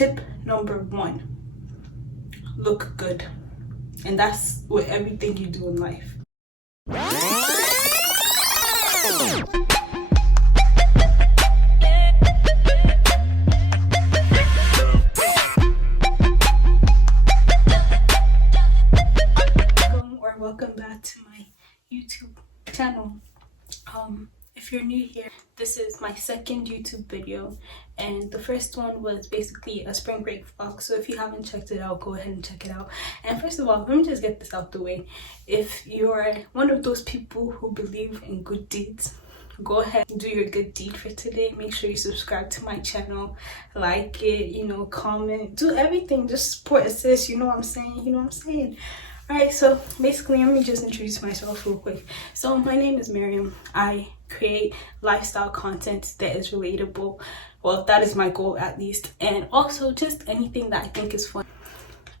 tip number one, look good. And that's with everything you do in life. Welcome back to my YouTube channel. If you're new here, this is my second YouTube video, and the first one was basically a spring break vlog. So if you haven't checked it out, go ahead and check it out. And first of all, let me just get this out the way. If you're one of those people who believe in good deeds, go ahead and do your good deed for today. Make sure you subscribe to my channel, like it, comment, do everything, just support assist, you know what I'm saying. Alright, so basically let me just introduce myself real quick. So my name is Miriam. I create lifestyle content that is relatable. Well, that is my goal at least. And also just anything that I think is fun.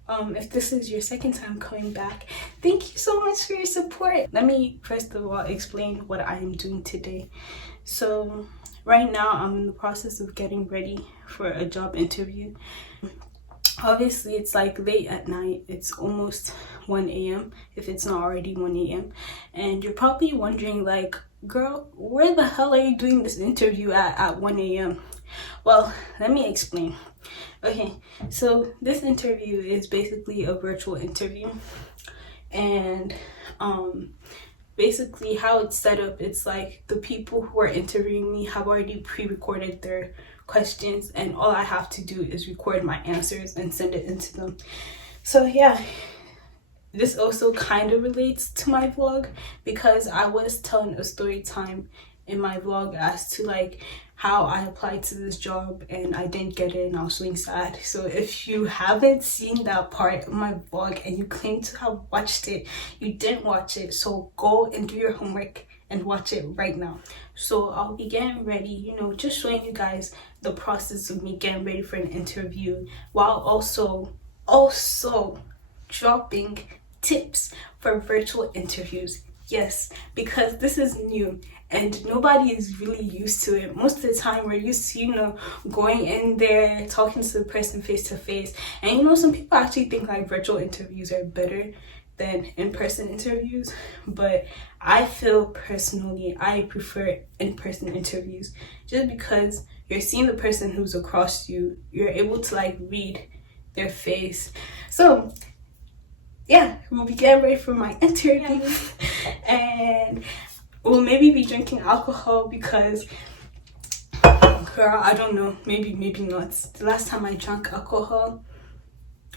If this is your second time coming back, thank you so much for your support. Let me first of all explain what I am doing today. So right now I'm in the process of getting ready for a job interview. Obviously it's like late at night, it's almost 1 a.m. if it's not already 1 a.m. and you're probably wondering like, girl, where the hell are you doing this interview at 1 a.m? Well, let me explain. Okay, so this interview is basically a virtual interview, and basically how it's set up, it's like the people who are interviewing me have already pre-recorded their questions, and all I have to do is record my answers and send it into them. So yeah, this also kind of relates to my vlog, because I was telling a story time in my vlog as to like how I applied to this job and I didn't get it and I was feeling sad. So if you haven't seen that part of my vlog and you claim to have watched it, you didn't watch it. So go and do your homework and watch it right now. So I'll be getting ready, just showing you guys the process of me getting ready for an interview, while also dropping tips for virtual interviews. Yes, because this is new and nobody is really used to it. Most of the time we're used to, going in there, talking to the person face to face. And some people actually think like virtual interviews are better than in-person interviews, but I feel personally I prefer in-person interviews, just because you're seeing the person who's across you, you're able to like read their face. So yeah, we'll be getting ready for my interview and we'll maybe be drinking alcohol because, girl, I don't know, maybe not. The last time I drank alcohol,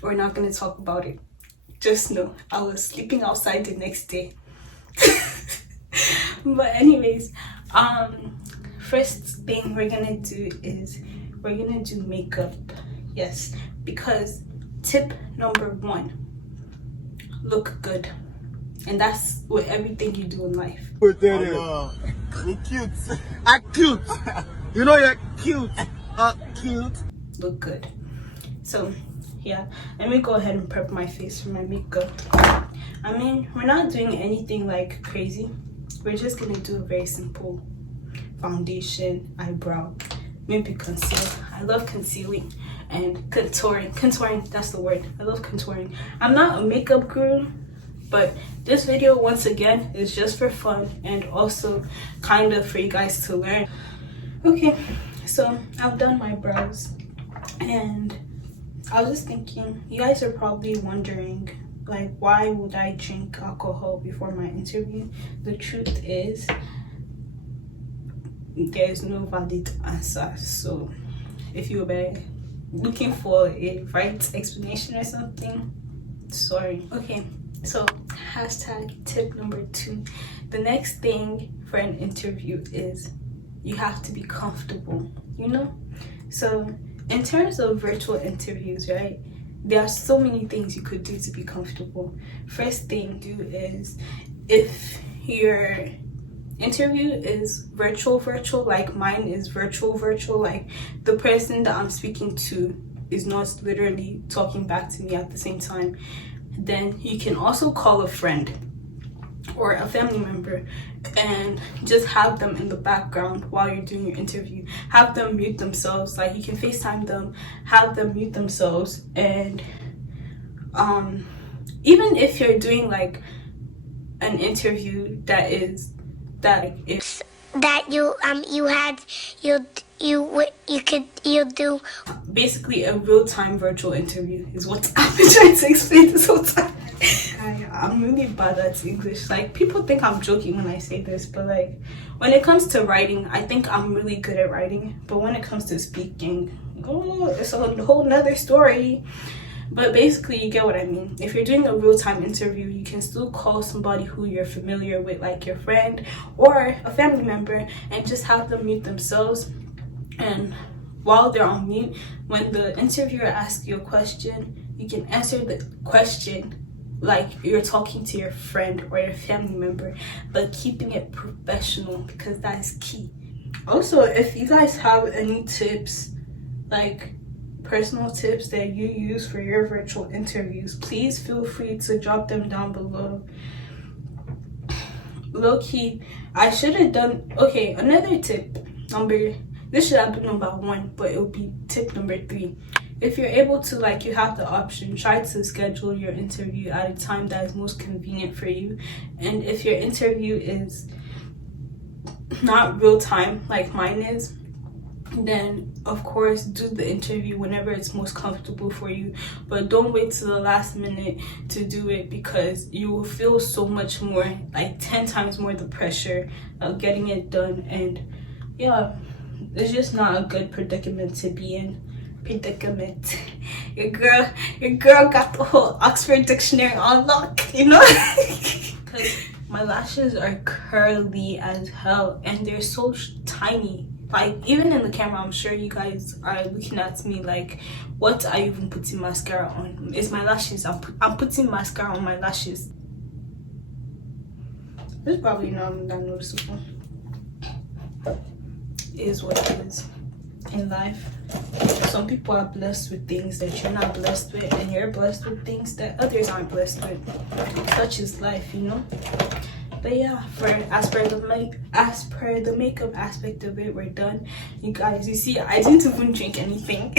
we're not gonna talk about it. Just know I was sleeping outside the next day. But anyways, first thing we're gonna do is we're gonna do makeup. Yes, because tip number one, look good. And that's with everything you do in life. You're cute. Act cute. You're cute. Cute. Look good. So yeah, let me go ahead and prep my face for my makeup. I mean, we're not doing anything like crazy. We're just gonna do a very simple foundation, eyebrow, maybe conceal. I love concealing and contouring, that's the word. I love contouring. I'm not a makeup guru, but this video once again is just for fun and also kind of for you guys to learn. Okay, so I've done my brows, and I was just thinking, you guys are probably wondering like, why would I drink alcohol before my interview? The truth is there's no valid answer. So if you were looking for a right explanation or something, sorry. Okay, so hashtag tip number two. The next thing for an interview is you have to be comfortable, So in terms of virtual interviews, right, there are so many things you could do to be comfortable. First thing do is, if your interview is virtual, like mine is virtual, like the person that I'm speaking to is not literally talking back to me at the same time, then you can also call a friend. or a family member, and just have them in the background while you're doing your interview. Have them mute themselves. Like, you can FaceTime them, have them mute themselves, and even if you're doing like an interview that is that you do basically a real-time virtual interview is what I've been trying to explain this whole time. I'm really bad at English. Like, people think I'm joking when I say this, but like, when it comes to writing, I think I'm really good at writing, but when it comes to speaking, oh, it's a whole nother story. But basically, you get what I mean. If you're doing a real-time interview, you can still call somebody who you're familiar with, like your friend or a family member, and just have them mute themselves. And while they're on mute, when the interviewer asks you a question, you can answer the question like you're talking to your friend or your family member, but keeping it professional, because that is key. Also, if you guys have any tips, like personal tips that you use for your virtual interviews, please feel free to drop them down below. Low-key, I should have done, okay, another tip, this should have been number 1, but it would be tip number 3. If you're able to, like, you have the option, try to schedule your interview at a time that is most convenient for you. And if your interview is not real time like mine is, then of course do the interview whenever it's most comfortable for you, but don't wait till the last minute to do it, because you will feel so much more, like 10 times more, the pressure of getting it done. And yeah, it's just not a good predicament to be in. Your girl got the whole Oxford Dictionary on lock, you know. Because my lashes are curly as hell, and they're so tiny. Like, even in the camera, I'm sure you guys are looking at me like, what are you even putting mascara on? It's my lashes. I'm putting mascara on my lashes. It's probably not that noticeable. It is what it is in life. Some people are blessed with things that you're not blessed with, and you're blessed with things that others aren't blessed with. Such is life, you know. But yeah, as per the makeup aspect of it, we're done. You guys, you see, I didn't even drink anything.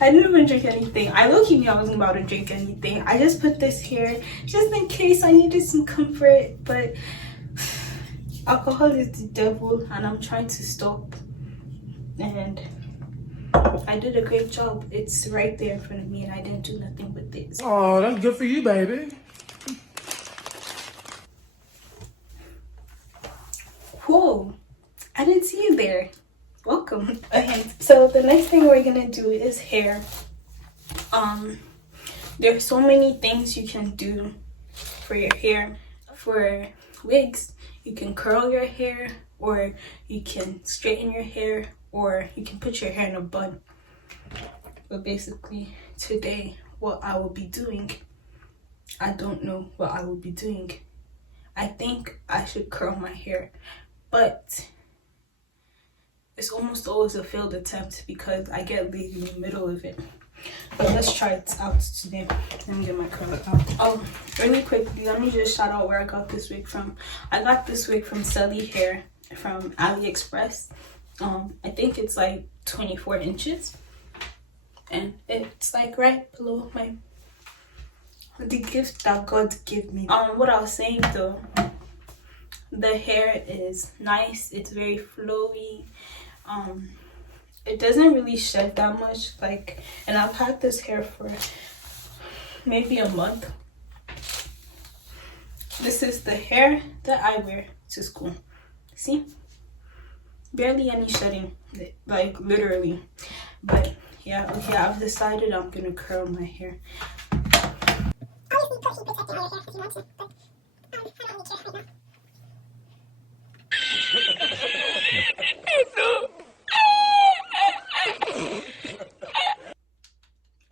I didn't even drink anything. I low-key knew I wasn't about to drink anything. I just put this here just in case I needed some comfort. But alcohol is the devil, and I'm trying to stop. And I did a great job. It's right there in front of me, and I didn't do nothing with this. Oh, that's good for you, baby. Whoa, I didn't see you there. Welcome. Okay, so the next thing we're gonna do is hair. There's so many things you can do for your hair. For wigs, you can curl your hair, or you can straighten your hair, or you can put your hair in a bun. But basically, today, what I will be doing, I don't know what I will be doing. I think I should curl my hair, but it's almost always a failed attempt because I get lazy in the middle of it. But let's try it out today. Let me get my curl out. Oh, really quickly, let me just shout out where I got this wig from. I got this wig from Selly Hair from AliExpress. I think it's like 24 inches. And it's like right below the gift that God gave me. What I was saying though, the hair is nice, it's very flowy. It doesn't really shed that much, like, and I've had this hair for maybe a month. This is the hair that I wear to school. See? Barely any shedding, like literally. But yeah, okay, I've decided I'm gonna curl my hair. Obviously, put heat protectant on your hair if you want to, but I don't really care right now.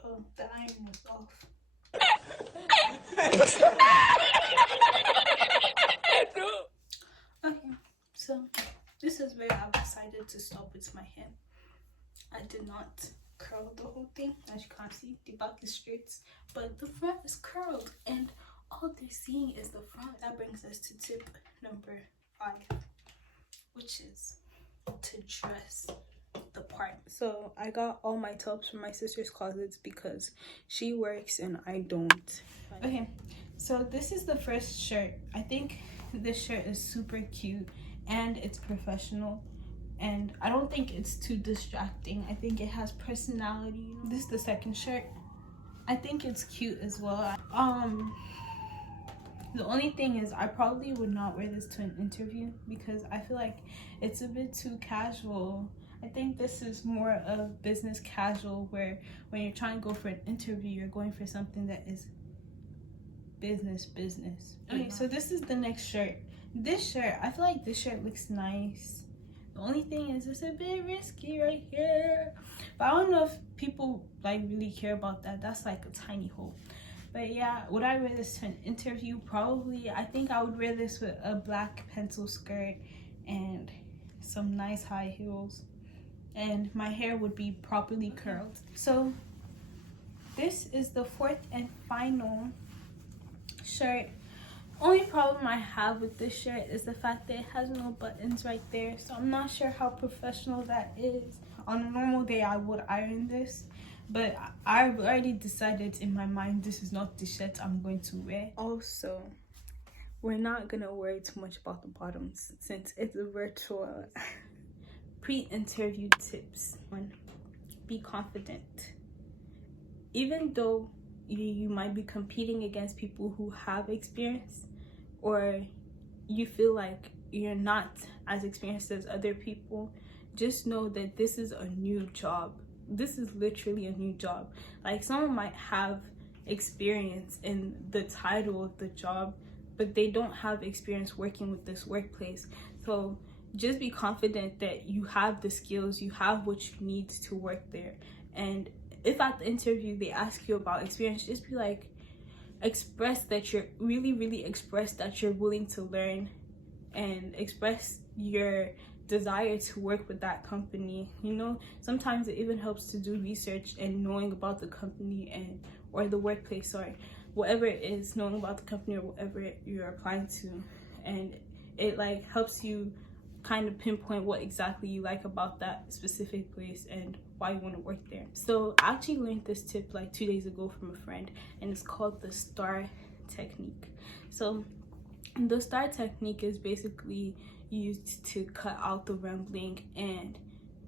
Oh, the iron is off. Okay, so this is where I've decided to stop with my hair. I did not curl the whole thing. As you can see, the back is straight, but the front is curled. And all they're seeing is the front. That brings us to tip number 5, which is to dress the part. So I got all my tops from my sister's closets because she works and I don't. Okay, so this is the first shirt. I think this shirt is super cute and it's professional, and I don't think it's too distracting. I think it has personality. This is the second shirt. I think it's cute as well. The only thing is I probably would not wear this to an interview because I feel like it's a bit too casual. I think this is more of business casual, where when you're trying to go for an interview, you're going for something that is business. Okay, so this is the next shirt. This shirt, I feel like this shirt looks nice. The only thing is it's a bit risky right here, but I don't know if people like really care about that. That's like a tiny hole. But yeah, would I wear this to an interview? Probably. I think I would wear this with a black pencil skirt and some nice high heels, and my hair would be properly curled. So this is the 4th and final shirt. Only problem I have with this shirt is the fact that it has no buttons right there, so I'm not sure how professional that is. On a normal day I would iron this, but I've already decided in my mind this is not the shirt I'm going to wear. Also, we're not gonna worry too much about the bottoms since it's a virtual. Pre-interview tips. 1, be confident. Even though you might be competing against people who have experience, or you feel like you're not as experienced as other people, just know that this is a new job. This is literally a new job. Like, someone might have experience in the title of the job, but they don't have experience working with this workplace. So just be confident that you have the skills, you have what you need to work there. And if at the interview they ask you about experience, just be like, express that you're express that you're willing to learn, and express your desire to work with that company. You know, sometimes it even helps to do research and knowing about the company and or the workplace, sorry, whatever it is, knowing about the company or whatever you're applying to, and it like helps you kind of pinpoint what exactly you like about that specific place and why you want to work there. So I actually learned this tip like 2 days ago from a friend, and it's called the STAR technique. So the STAR technique is basically used to cut out the rambling and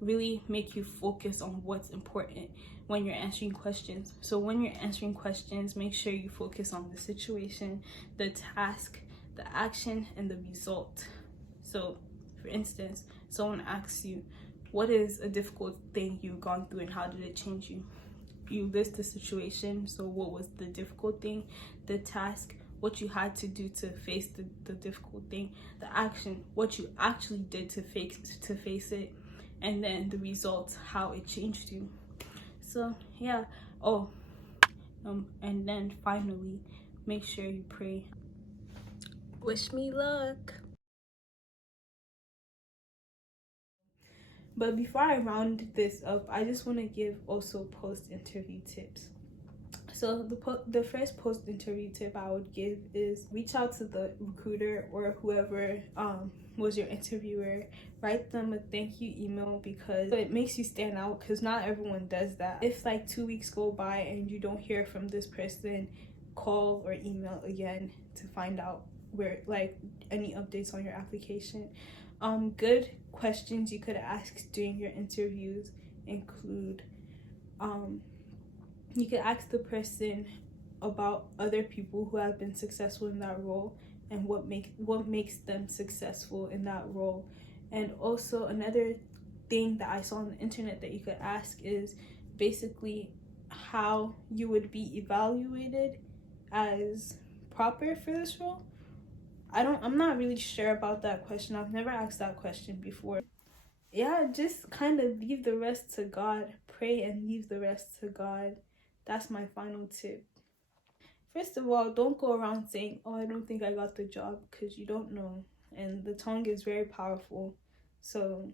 really make you focus on what's important when you're answering questions. So when you're answering questions, make sure you focus on the situation, the task, the action, and the result. So for instance, someone asks you, what is a difficult thing you've gone through and how did it change you? You list the situation, so what was the difficult thing, the task, what you had to do to face the difficult thing, the action, what you actually did to face it, and then the results, how it changed you. So yeah. And then finally, make sure you pray. Wish me luck. But before I round this up, I just want to give also post-interview tips. So the first post-interview tip I would give is reach out to the recruiter or whoever was your interviewer. Write them a thank you email because it makes you stand out, because not everyone does that. If like 2 weeks go by and you don't hear from this person, call or email again to find out where, like, any updates on your application. Good questions you could ask during your interviews include you could ask the person about other people who have been successful in that role and what makes them successful in that role. And also another thing that I saw on the internet that you could ask is basically how you would be evaluated as proper for this role. I'm not really sure about that question. I've never asked that question before. Yeah, just kind of leave the rest to God. Pray and leave the rest to God. That's my final tip. First of all, don't go around saying, oh, I don't think I got the job, because you don't know. And the tongue is very powerful. So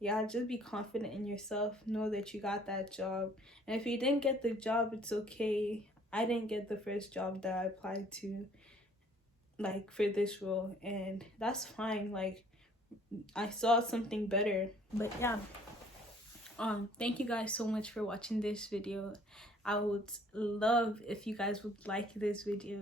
yeah, just be confident in yourself. Know that you got that job. And if you didn't get the job, it's okay. I didn't get the first job that I applied to, like, for this role, and that's fine. Like, I saw something better. But yeah, thank you guys so much for watching this video. I would love if you guys would like this video.